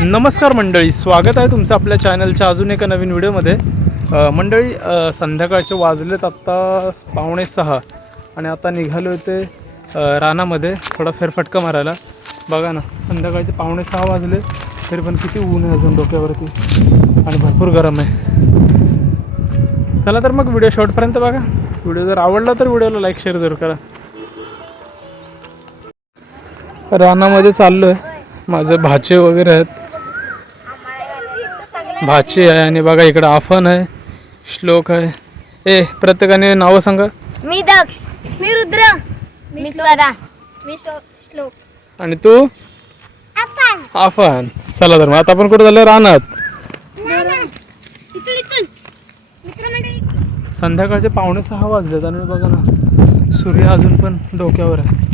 नमस्कार मंडळी स्वागत आहे तुमचं आपल्या चॅनलच्या अजून एका नवीन व्हिडिओमध्ये. मंडळी संध्याकाळचे वाजलेत आत्ता पावणे सहा आणि आता निघालो होते रानामध्ये थोडा फेरफटका मारायला. बघा ना संध्याकाळचे पावणे सहा वाजले तरी पण किती ऊन आहे अजून डोक्यावरती. आणि भरपूर गरम आहे. चला तर मग व्हिडिओ शॉर्टपर्यंत बघा. व्हिडिओ जर आवडला तर व्हिडिओला लाईक शेअर जरूर करा. रानामध्ये चाललो आहे माझे भाचे वगैरे आहेत. भाची आहे आणि बघा इकडं आफन आहे श्लोक आहे. ए प्रत्येकाने नावं सांगा. मी दक्ष मी रुद्र मी स्वरा मी श्लोक. आणि तू? आफन. चला तर मग आता आपण कुठं झालं? रानात. संध्याकाळचे पावणे सहा वाजलेत आणि बघा ना सूर्य अजून पण डोक्यावर आहे.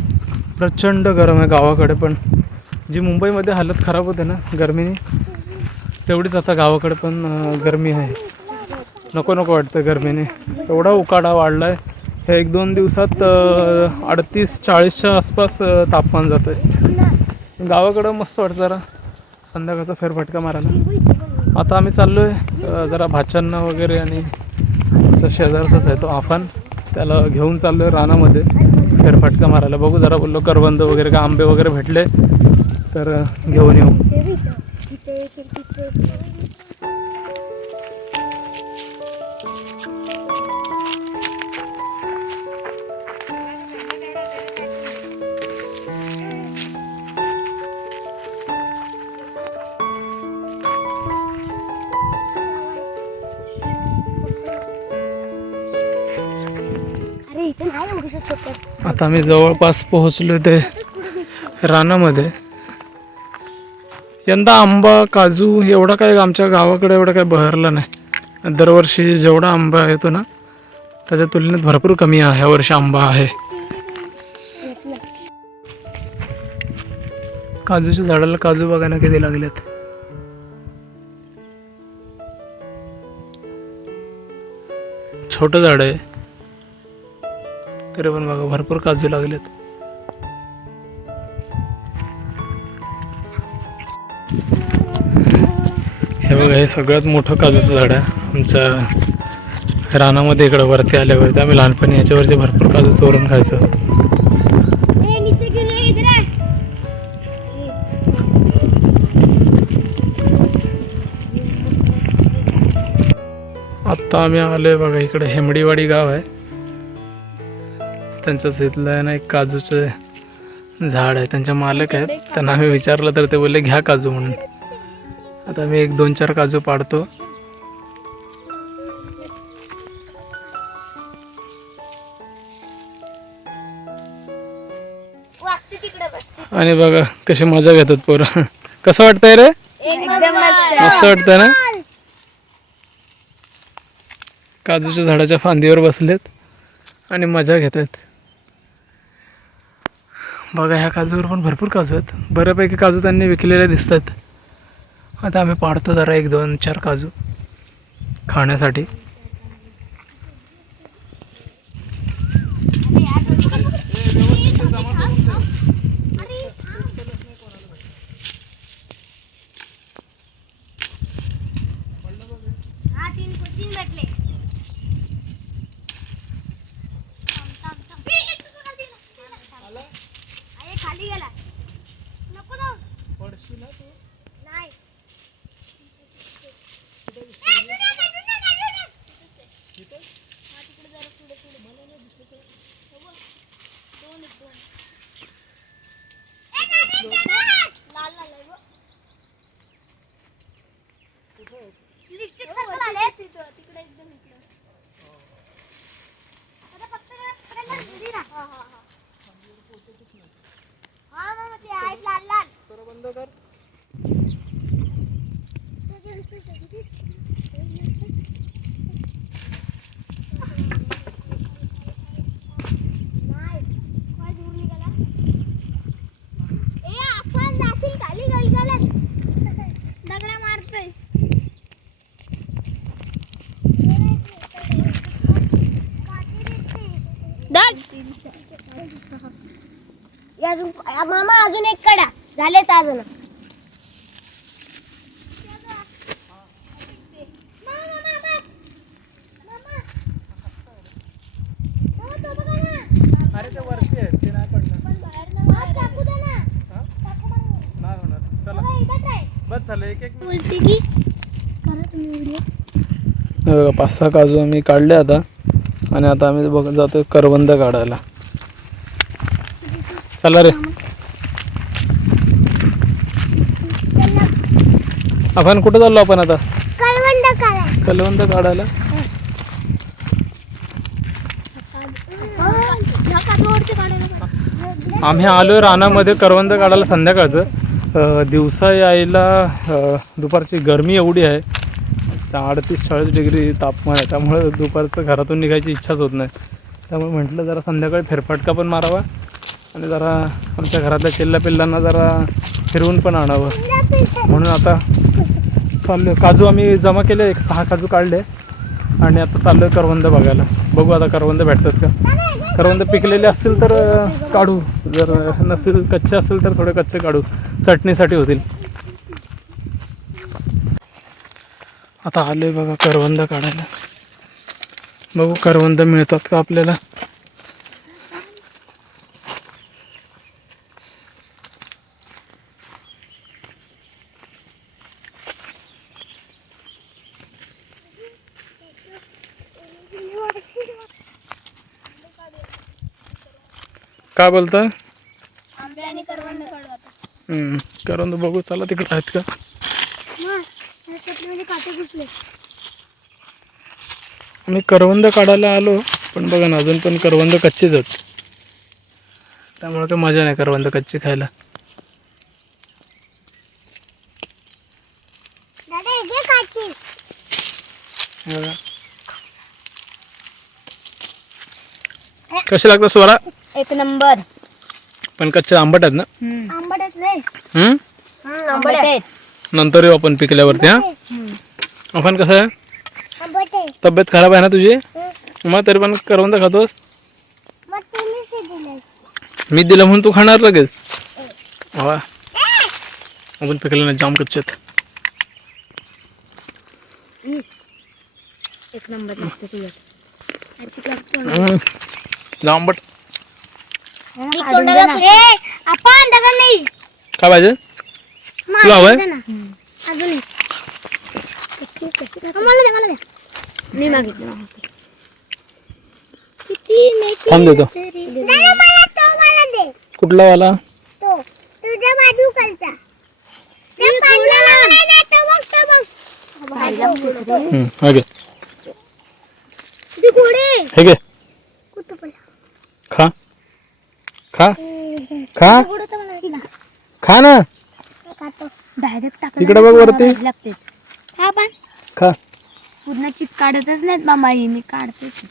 प्रचंड गरम आहे गावाकडे पण. जी मुंबईमध्ये हालत खराब होते ना गरमीने तेवढीच आता गावाकडे पण गरमी आहे. नको नको वाटतं गरमीने. एवढा उकाडा वाढला आहे हे एक दोन दिवसात अडतीस चाळीसच्या आसपास तापमान जातं आहे गावाकडं मस्त वाटतं जरा. संध्याकाळचा फेरफटका मारायला. आता आम्ही चाललो आहे जरा भाच्यांना वगैरे आणि आमचा शेजारचाच आहे तो आफान. त्याला घेऊन चाललो आहे रानामध्ये फेरफटका मारायला. बघू जरा बोललो करवंद वगैरे का आंबे वगैरे भेटले तर घेऊन येऊ. अरे इथे नाही अंकुश छोटं. आता आम्ही जवळपास पोहोचलो ते रानामध्ये. यंदा आंबा काजू एवढा काय आमच्या गावाकडे एवढा काय बहरला नाही. दरवर्षी जेवढा आंबा येतो ना त्याच्या तुलनेत भरपूर कमी आहे. ह्या वर्षी आंबा आहे. काजूच्या झाडाला काजू बघायला किती लागलेत? छोटं झाड आहे. तरी पण बघा भरपूर काजू लागलेत. बघा हे सगळ्यात मोठं काजूचं झाड आहे. आमच्या रानामध्ये इकडं वरती आल्यावरती आम्ही लहानपणी याच्यावरचे भरपूर काजू चोरून खायचो. आत्ता आम्ही आलोय बघा इकडे हेमडीवाडी गाव आहे. त्यांचंच इथलं आहे ना एक काजूचं झाड आहे त्यांचे मालक आहेत. त्यांना आम्ही विचारलं तर ते बोलले घ्या काजू म्हणून. आता मी एक दोन चार काजू पाडतो. आणि बघा कशी मजा घेतात पोरं. कसं वाटतंय रे? एकदम मस्त. वाटतंय ना? काजूच्या झाडाच्या फांदीवर बसलेत आणि मजा घेत आहेत बघा ह्या काजूवर पण भरपूर काजू आहेत. बऱ्यापैकी काजू त्यांनी विकलेले दिसतात. आता आम्ही पाडतो जरा एक दोन चार काजू खाण्यासाठी. खाली गेला. मामा अजून एक कडा. झाले सहा अरे आहे ते नाही चला. बस एक एक पाच सहा काजू आम्ही काढले आता. आणि आता आम्ही बघ जातो करवंद काढायला. चला रे. आपण कुठं चाललो आपण आता? कळवंड करा कलवंद काढायला? आम्ही आलो रानामध्ये करवंद काढायला संध्याकाळचं. दिवसा यायला दुपारची गरमी एवढी आहे. अडतीस चाळीस डिग्री तापमान आहे. त्यामुळे दुपारचं घरातून निघायची इच्छाच होत नाही. त्यामुळे म्हटलं जरा संध्याकाळी फेरफटका पण मारावा. आणि जरा आमच्या घरातल्या चिल्ला पिल्लांना जरा फिरवून पण आणावं. म्हणून आता चाललो काजू आम्ही जमा केले एक सहा काजू काढले. आणि आता चाललो करवंद बघायला. बघू आता करवंद भेटतात का? करवंद पिकलेले असतील तर काढू. जर नसेल कच्चे असतील तर थोडे कच्चे काढू. चटणीसाठी होतील. आता आलोय बघा करवंद काढायला. बघू करवंद मिळतात का आपल्याला? काय बोलता? करवंद बघू चला तिकडे आहेत का? आम्ही करवंद काढायला आलो पण बघा ना अजून पण करवंद कच्चेच आहेत. त्यामुळे काही मजा नाही करवंद कच्ची खायला. दादा हे काटे हे बघा. कसे लागतात स्वरा? एक नंबर. पण कच्चे आंबट आहेत ना? आंबटच नाही हम्म? आंबट आहे नंतर येऊ आपण पिकल्यावरती हा? आपण कसं आहे? आंबट आहे. तब्येत खराब आहे ना तुझी? मग तरी पण करवंद खातोस? मग तुम्ही दिले मी दिलं म्हणून तू खाणार लगेच? वा. आपण पिकले ना जाम कच्चे आहेत. एक नंबर लागते तुझ्या हम्म. आंबट आपण नाही. काय पाहिजे? तुला हवंय? अजून मला दे मला दे मी मागितलं किती मेथी थांब देतो. दादा मला तो मला दे. कुठला वाला? तो. तुझ्या बाजू खालचा ते पांढरा नाही नाही, तो बघ तो बघ हम्म, हे घे ती घोडे हे घे कुठं पण खा खा. खा. खा ना. डायरेक्ट इकडे बघ वरती. लागते पण खा. पूर्ण चिप काढतच नाहीत मामा ही मी काढतेच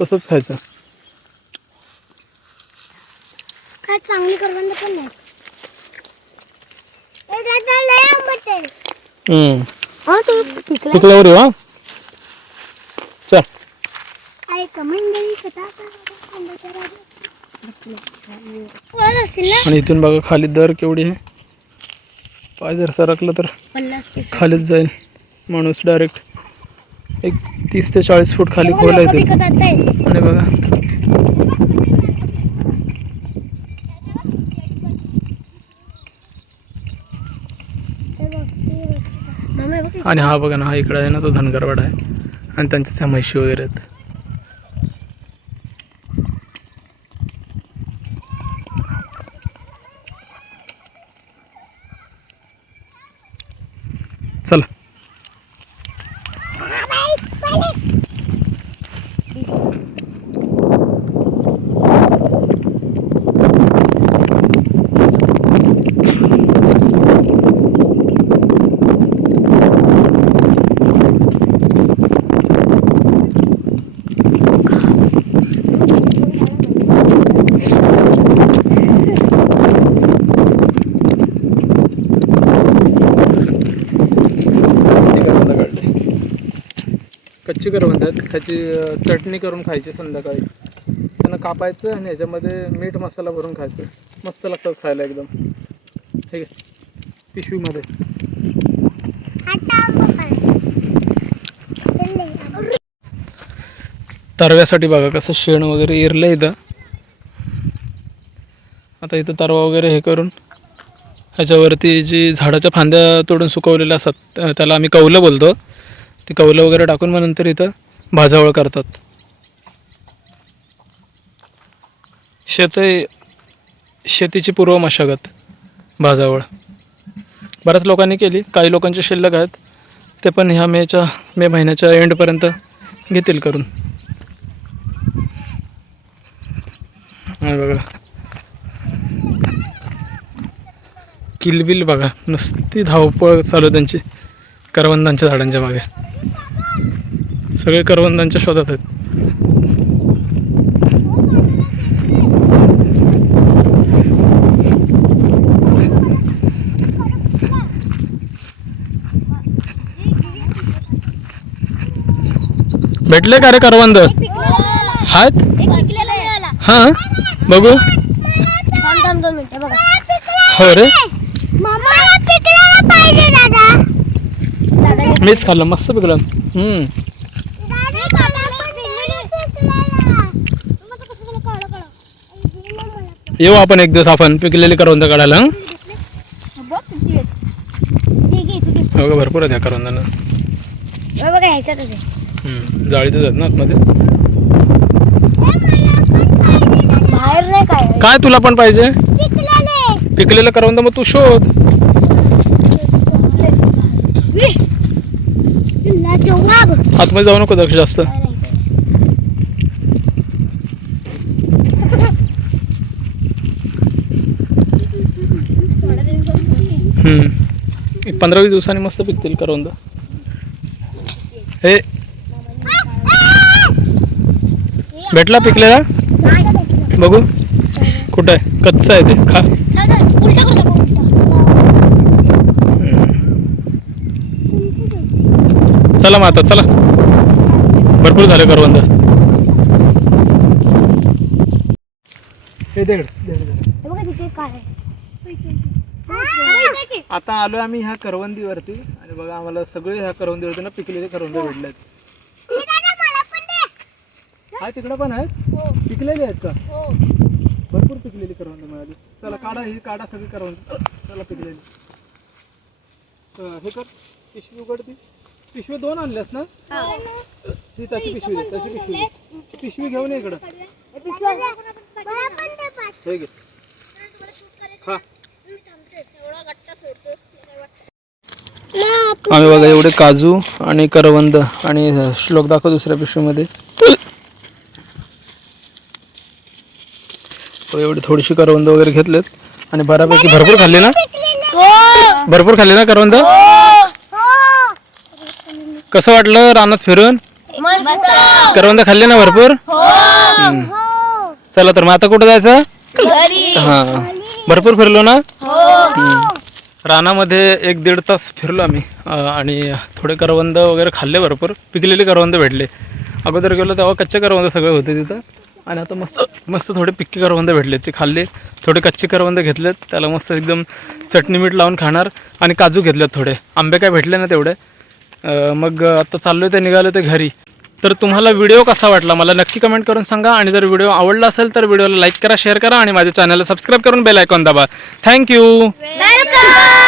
तसंच खायचं. काय चांगली करवंद पण नाही. ए दादा लय आंबट आहे. हम्म. हा तो पिकला पिकल्यावर येऊ हा. चल. आहे आणि इथून बघा खाली दर केवढी आहे. पाय जर सरकलं तर खालीच जाईल. माणूस डायरेक्ट एक तीस ते चाळीस फूट खाली खोल आहे आणि बघा. आणि हा बघा ना हा इकडे आहे ना तो धनगरवाडा आहे. आणि त्यांच्याच ह्या म्हशी वगैरे आहेत. चला. कच्ची करवंद आहेत त्याची चटणी करून खायची संध्याकाळी. त्यांना कापायचं आणि ह्याच्यामध्ये मीठ मसाला भरून खायचं. मस्त लागतात खायला एकदम. ठीक आहे. पिशवीमध्ये. तरव्यासाठी बघा कसं शेण वगैरे इरलं इथं. आता इथं तरवा वगैरे हे करून ह्याच्यावरती जी झाडाच्या फांद्या तोडून सुकवलेल्या असतात त्याला आम्ही कौलं बोलतो. ते कवलं वगैरे टाकून मग नंतर इथं भाजावळ करतात. शेत शेतीची पूर्व मशागत भाजावळ. बऱ्याच लोकांनी केली काही लोकांचे शिल्लक आहेत ते पण ह्या मेच्या मे महिन्याच्या एंडपर्यंत घेतील करून. बघा. किलबिल बघा नुसती धावपळ चालू त्यांची. करवंदांच्या झाडांच्या मागे. सगळे करवंदांच्या शोधात आहेत. भेटले का रे करवंद? मिळाला हां? बघा. हो रे मामा पिकलेला पाहिजे दादा दादा मीच खाल्लं मस्त पिकलं. हम्म. येऊ आपण एक दिवस आपण पिकलेली करवंद काढायला का भरपूर आहे त्या करवंदांना. बघा ह्याच्यातच आहे. जाळीतच आहेत ना आतमध्ये? बाहेर नाही काय? काय तुला पण पाहिजे? पिकलेले. पिकलेलं करवंद मग तू शोध. आतमध्ये जाऊ नको दक्ष जास्त. हम्म. एक पंधरा वीस दिवसांनी मस्त पिकतील करवंद हे. भेटला पिकलेला? बघू. कुठं आहे? कच्चा आहे ते. खा उलटा करू नको चला मग आता चला. भरपूर झाले करवंद हे दे. बघा तिथे काय आहे. आता आलोय आम्ही ह्या करवंदीवरती. आणि बघा आम्हाला सगळे ह्या करवंदीवरती ना पिकलेले करवंद भेटले हा तिकडे पण आहेत? पिकलेले आहेत का? भरपूर पिकलेली करवंद मिळाली. चला काढा ही काढा सगळी करवंद. चला पिकलेली. हे कर. पिशवी उघडती पिशवी दोन आणल्यास ना? ती त्याची पिशवी दे त्याची पिशवी दे. पिशवी घेऊन ये इकडं. हे घे. आम्ही बघा एवढे काजू आणि करवंद आणि श्लोक दाखव दुसऱ्या पिशवीमध्ये. तो एवढी थोडीशी करवंद वगैरे घेतलेत. आणि बऱ्यापैकी भरपूर खाल्ली ना? भरपूर खाल्ली ना करवंद? कसं वाटलं रानात फिरून? करवंद खाल्ली ना भरपूर? हम्म. चला तर मग आता कुठं जायचं? हा. भरपूर फिरलो ना? हम्म. रानामध्ये एक दीड तास फिरलो आम्ही. अं, आणि थोडे करवंद वगैरे खाल्ले भरपूर. पिकलेले करवंद भेटले. अगोदर गेलो तेव्हा कच्चे करवंद सगळे होते तिथं. आणि आता मस्त मस्त थोडे पिक्की करवंद भेटले. ते खाल्ले. थोडे कच्चे करवंद घेतलेत. त्याला मस्त एकदम चटणी मीठ लावून खाणार. आणि काजू घेतलेत थोडे. आंबे काय भेटले ना तेवढे. मग आता चाललो ते निघालो ते घरी. तर तुम्हाला व्हिडिओ कसा वाटला मला नक्की कमेंट करून सांगा आणि जर व्हिडिओ आवडला असेल तर व्हिडिओला लाईक करा शेअर करा आणि माझ्या चॅनलला सबस्क्राईब करून बेल आयकॉन दाबा. Thank you welcome